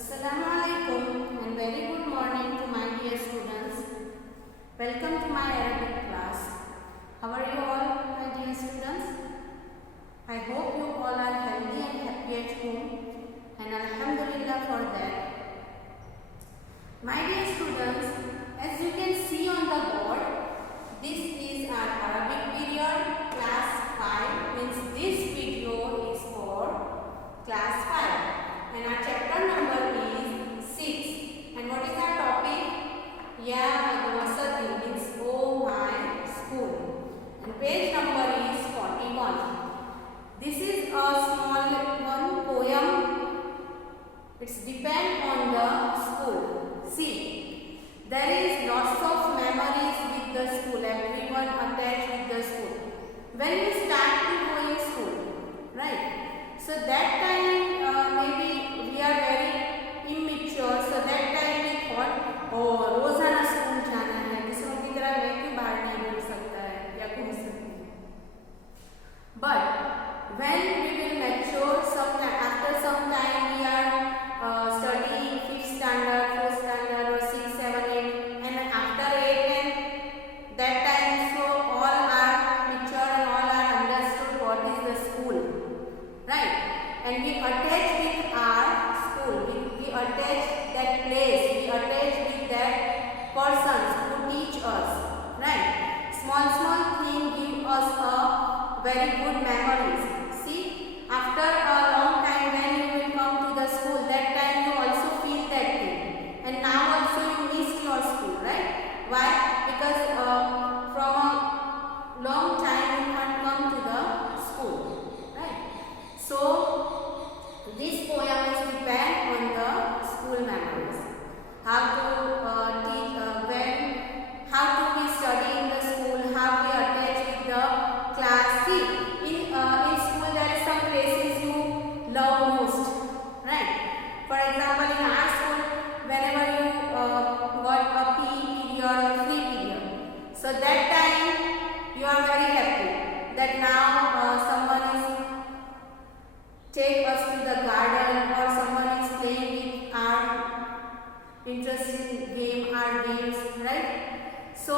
Assalamu alaikum and very good morning to my dear students. Welcome to my Arabic class. How are you all, my dear students? I hope you all are healthy and happy at home, and Alhamdulillah for that. My dear students, as you can see on the board, this is our Arabic period class 5, means this video is for class 5. And our chapter number is 6. And what is our topic? Ya Madrasati, means oh my school. And page number is 41. This is a small one poem. It's depend on the school. See, there is lots of memories with the school. Everyone attached with the school. When you start to go in school, right? So that time maybe we are very immature, so that time we thought, oh, रोजाना school जाना है, दूसरों की तरह मैं क्यों बाहर नहीं घूम सकता है या घूम सकती है. But when we will mature, after some time we are studying 5th standard, 4th standard or 6, 7, 8, and after 8 and that time so all are mature and all are understood what is the school, right? And we attach with our school, we attach that place, we attach with that persons who teach us, right? Small thing give us a very good memories. See, after a long time when you will come to the school, that time you also feel that thing, and now also you miss your school, right? Why? Because from a long time you can't come to the school, right? So this poem is depend on the school memories. How to teach, how to we study in the school, how we attach with the class. See, in school there is some places you love most, right? For example, in our school, whenever you got a PE period or free period, so that time you are very happy that now someone is take us to the garden or someone is playing with our interesting game, our games, right? So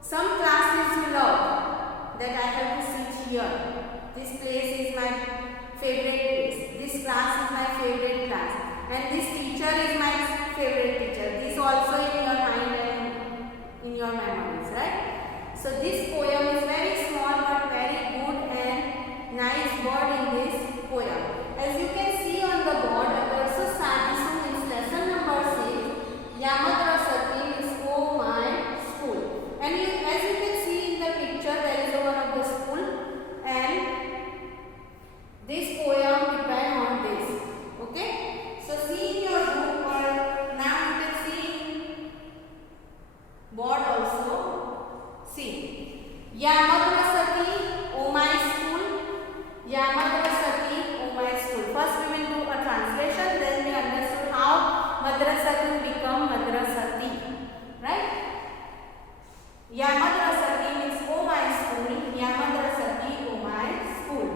some classes you love that I have to sit here. This place is my favorite place. This class is my favorite class. And this teacher is my favorite teacher. This also in your mind and in your memories, right? So this poem is very small but very good and nice word in this poem. As you can see on the board, also Sadisu means lesson number 6. Ya Madrasati means oh my school. And as you can see in the picture, there is a one of the school, and this poem depend on this. Okay? So see in your book, or now you can see in board also. See, Ya Madrasati, oh my school. Ya Madrasati, oh my school. First we will do a translation, then we understood how Madrasati become Madrasati, right? Ya Madrasati means oh my school. Ya Madrasati, oh my school.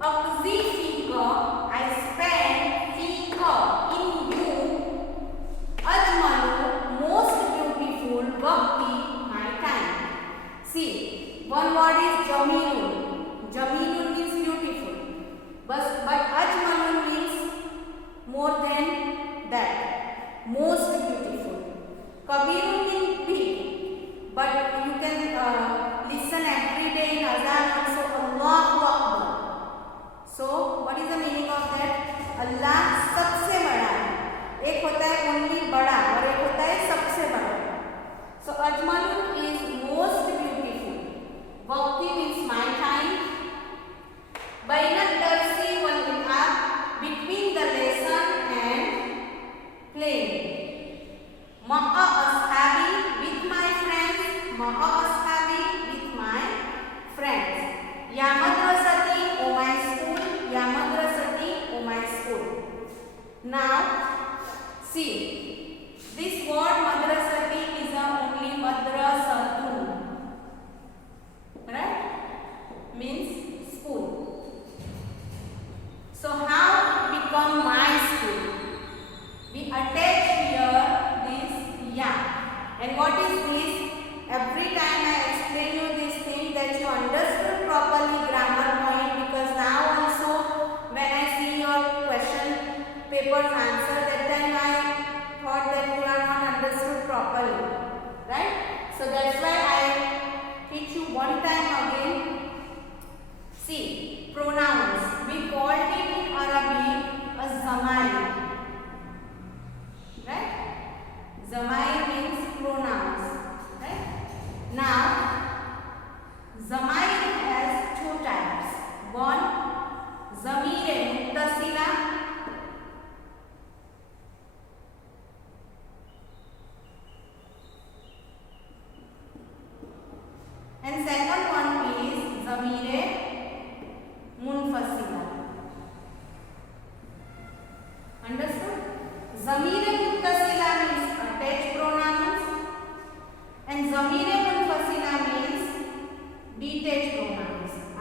Aqzi fika, I spend fika in you. Ajmalu, most beautiful. Waqti, my time. See, one word is Jamilun. Jamilun means beautiful. But Ajmalun means more than that. Most beautiful. Kabirun means big. But you can listen every day in Azan also Allahu Akbar. So what is the meaning of that? Allah सबसे बड़ा है. एक होता है only बड़ा और एक होता है सबसे बड़ा. So Ajmalun is most beautiful. Waqti means my time. Bainat darsi wal ilhaq, between the lesson and playing. Ma'a ashabi, with my friends. Ma'a ashabi, with my friends. Ya Madrasati, oh my school. Ya Madrasati, oh my school. Now, see, this word Madrasati is only Madrasatun, right? Means school. So how become my school?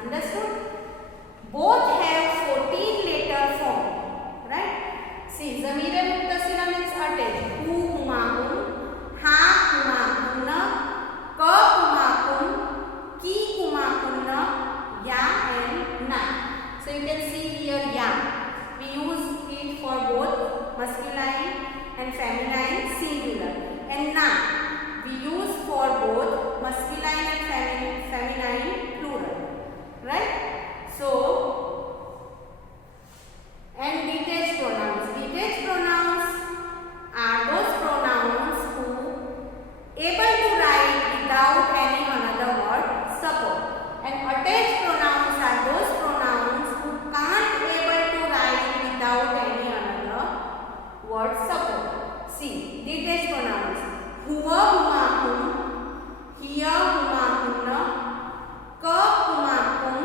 Understood? Both have 14 letter form, right? See, zamire muttasila means attached. Hu huma hum, ha huma hunna, ka huma kun, ki huma kunna, ya and na. So you can see here ya. We use it for both masculine and feminine singular. And na we use for both masculine and feminine plural, right? So, and detached pronouns. Detached pronouns are those pronouns who able to write without any another word support. And attached pronouns are those pronouns who can't able to write without any another word support. See, detached pronouns. Huwa huma hum, hiya huma hunna, ka huma kun,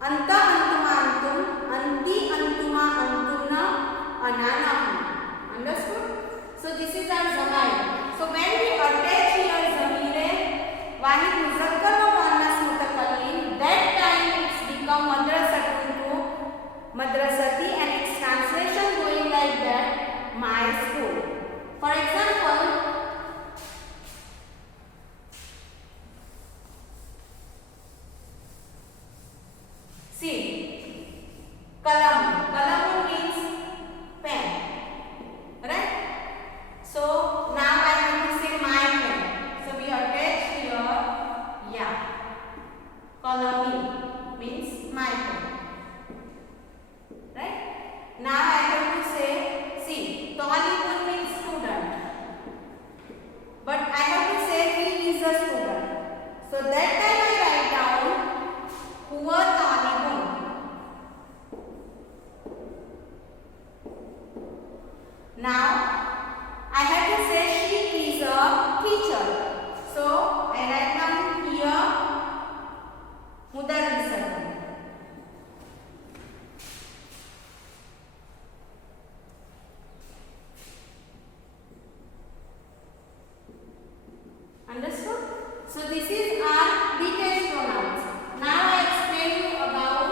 anta antuma antum, anti antuma antunna, anana hum. Understood? So this is our zamir. So when we attach here zamire wahid muzakkar wa muannas mutakallim, that time it's become madrasatun to madrasati, and its translation going like that, my school. For example, see, kalam. Kalam means pen, right? So now I have to say my pen. So we attach here ya. Kalami means my pen, right? Now I have to say, see, talibun means student, but I have to say he is a student. So that time I write down huwa talibun. Now I have to say she is a teacher. So I write down here mudarrisatun. Understood? So this is our detached pronouns. Now I explain you about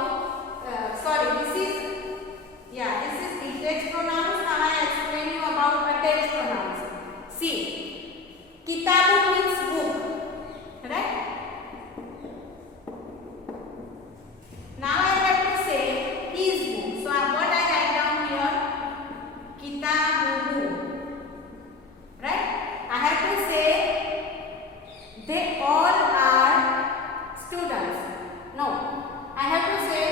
this is detached pronouns. Now I explain you about attached pronouns. See, kitabun means book, right? Now I have to say his book. So what I write down here, kitabuhu, right? I have to say they all are students. No, I have to say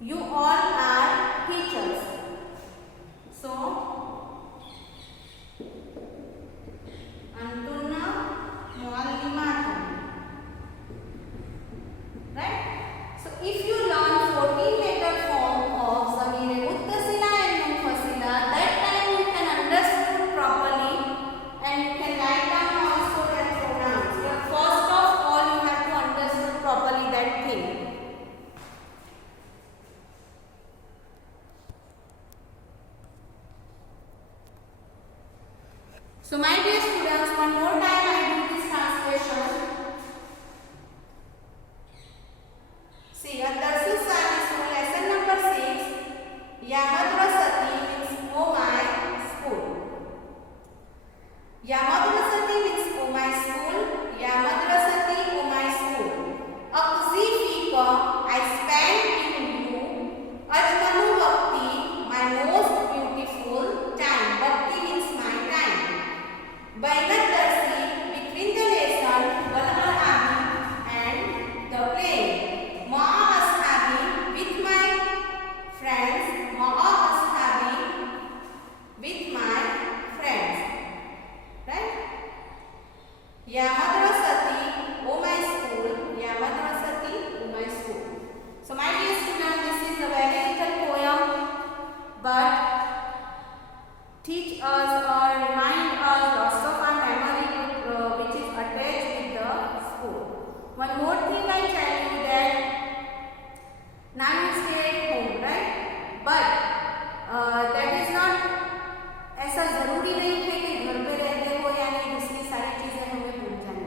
you all are teachers. So antunna muallimatun, right? So if you learn 14 letter form of zamire muttasila and munfasila, that time you can understand properly and you can write down also their pronouns. But first of all you have to understand properly that thing. So my dear students, one more time I do this translation. See, Adarsu Service lesson number 6, Ya Madrasati means oh my school. Ya Madrasati means oh my school. Ya Madrasati, oh my school. Aqzi fika, I spend in you. Ajmalu waqti, my most beautiful time. Waqti means my time. Baina darsi, between the lesson, wal arabi and the play. Ma'a ashabi, with my friends. Ma'a ashabi, with my friends, right? Ya madrasati, oh my school. Ya madrasati, oh my school. So my dear students, this is a very little poem, but teach us or remind us lots of our memory which is attached with the school. One more thing I tell you that now you stay at home, right? But that is not ऐसा जरूरी नहीं है कि घर पे रहते हो यानी दूसरी सारी चीजें हमें भूल जानी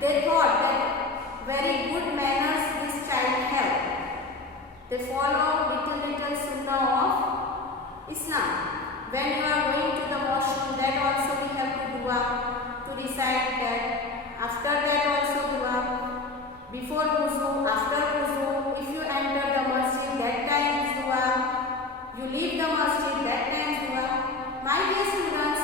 they thought that very good manners this child have. They follow little sunnah of Islam. When you are going to the washroom, that also we have to dua to recite that. After that also dua. Before wuzu, after wuzu, if you enter the masjid, that time is dua. You leave the masjid, that time is dua. My dear students,